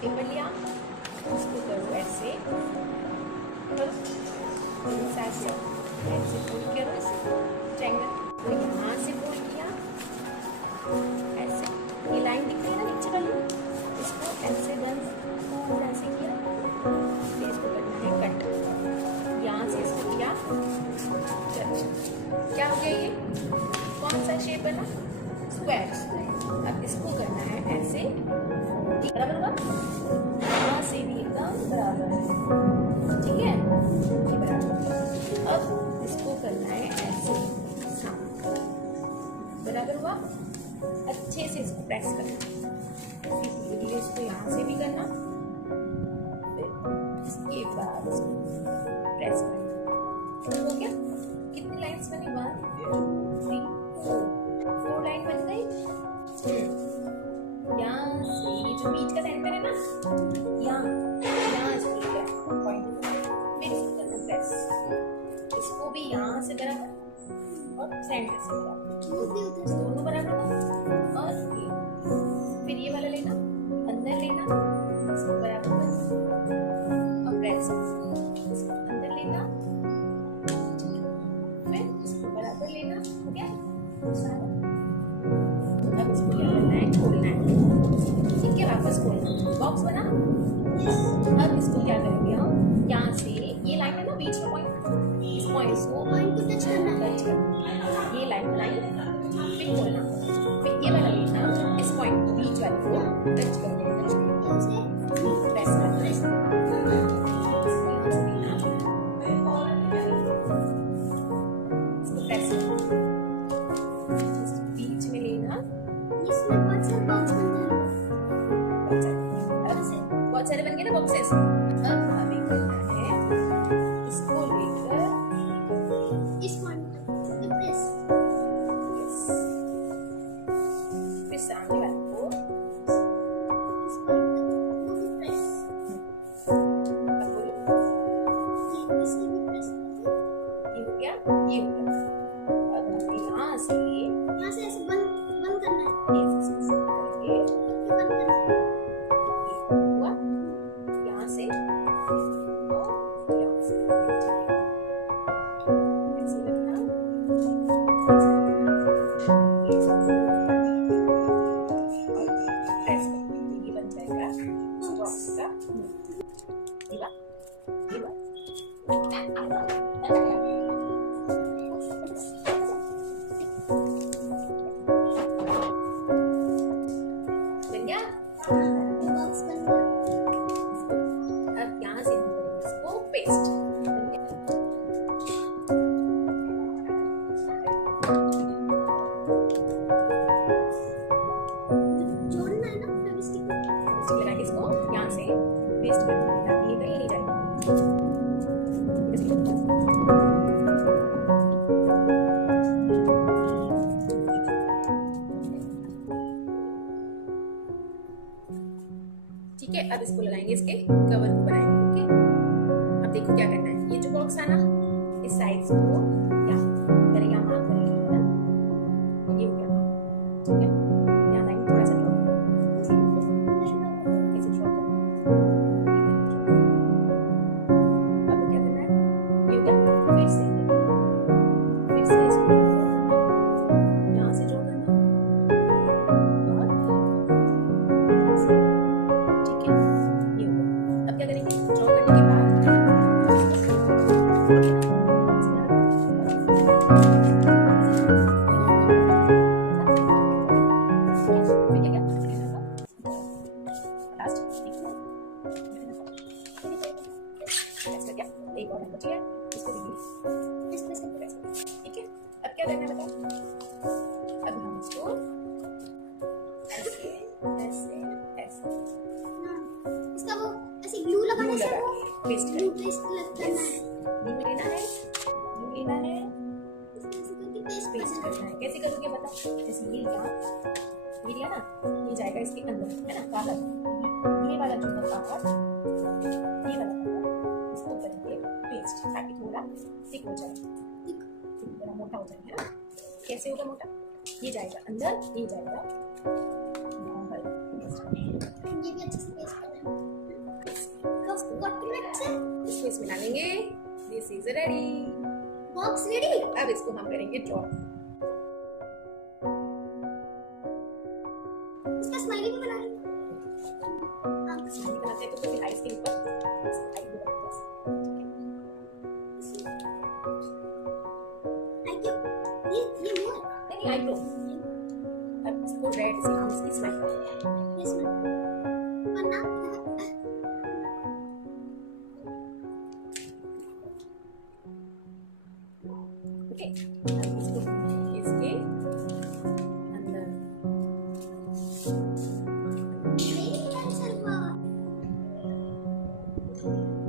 Paper लिया, उसको करो ऐसे, ऐसे फोल्ड करो इसे ट्रायंगल, तो यहाँ से फोल्ड किया ऐसे, ये लाइन दिख रही है ना नीचे वाली, इसको ऐसे डन पूरा ऐसे किया, फिर इसको करना है कट, यहाँ से इसको किया कट। क्या हो गया ये? कौन सा शेप बना? स्क्वायर। अब इसको करना है ऐसे, बराबर होगा, यहाँ से भी एकदम बराबर है, ठीक है, ये बराबर। अब इसको करना है ऐसे, हाँ बराबर हुआ, अच्छे से इसको प्रेस करना, धीरे धीरे इसको यहाँ से भी करना, फिर इसके बाद इसको प्रेस करना। हो गया? कितनी लाइन्स बनी? 1 2 3 4 लाइन बन गई। यहाँ से जो बीच का सेंटर है ना, यहाँ इसको लिया पॉइंट, फिर इसको करना प्रेस, इसको भी यहाँ से बराबर और सेंटर से बराबर, दोनों बराबर होगा। और ये फिर ये वाला लेना, अंदर लेना, इसको बराबर करना और प्रेस, अंदर लेना, फिर इसको बराबर लेना। हो गया सारा। अब इसको क्या करना है? खोलना है, ठीक है, वापस खोलना, बॉक्स बना। अब इसको क्या करेंगे हम? यहाँ से ये लाइन है ना बीच का पॉइंट, इस पॉइंट को टच करना, ये लाइन बनाई, फिर खोलना, फिर ये वाला लेना, इस पॉइंट को बीच वाले को टच करना, प्रेस करना, इसको प्रेस करना, बीच में लेना, बहुत सारे बन गए ना बॉक्सेस। अब हमें करना है इसको लेकर इस पॉइंट पे प्रेस, यस, फिर सामने वाले को इस पॉइंट पे प्रेस, अब बोलो इसके भी प्रेस, ये हो गया, ये हो गया। अब हमें यहाँ से ऐसे बंद करना है, ये ऐसे करके बंद करना है, हुआ यहाँ से और यहाँ से, ऐसे रखना, और प्रेस करना, ये बन जाएगा बॉक्स का। बन गया, बॉक्स बन गया। अब यहाँ से हम करेंगे इसको पेस्ट, जोड़ना है ना, फेविस्टिक लगा के इसको यहाँ से पेस्ट कर देंगे ताकि ये कहीं नहीं जाएगा। ठीक है, अब इसको लगाएंगे, इसके कवर को बनाएंगे। ओके, अब देखो क्या करना है, ये जो बॉक्स है ना, इस साइड को क्या करेंगे, हम मार्क करेंगे, है ना, ये हो गया, ठीक है, यहाँ लाइन थोड़ा सा ड्रॉ ऐसे ड्रॉ करना, अब क्या करना है, ये हो गया, फिर से इसको यहाँ से ड्रॉ करना, और ठीक है, ये हो गया। अब क्या करेंगे, ड्रॉ करने के बाद एक और बची है, इसको देखिए, ठीक है। अब क्या करना है बताओ, अब हम इसको ऐसे ऐसे ऐसे इसका वो ऐसे ग्लू लगाने से वो पेस्ट ग्लू पेस्ट लगता है, ग्लू लेना है, ग्लू लेना है, ऐसे करके पेस्ट करना है। कैसे करोगे बता, जैसे ये लिया ना, ये जाएगा इसके अंदर, है ना, कागज, ये वाला जो था कागज, ये वाला कागज, इसको करके पेस्ट, ताकि थोड़ा थिक हो जाए, थोड़ा मोटा हो जाए, है ना। कैसे होगा मोटा, ये जाएगा अंदर, ये जाएगा बाहर, ये भी अच्छे से पेस्ट करना है। This is ready. Box ready. अब इसको हम करेंगे ड्रॉ। इसका स्माइली भी बना रही हूँ। हाँ, स्माइली बनाते हैं तो फिर आइस के ऊपर आई को बनाते हैं। ये मुंह है। नहीं आई लो। अब इसको रेड से हम इसकी स्माइल ये स्माइल वरना ओके। अब इसको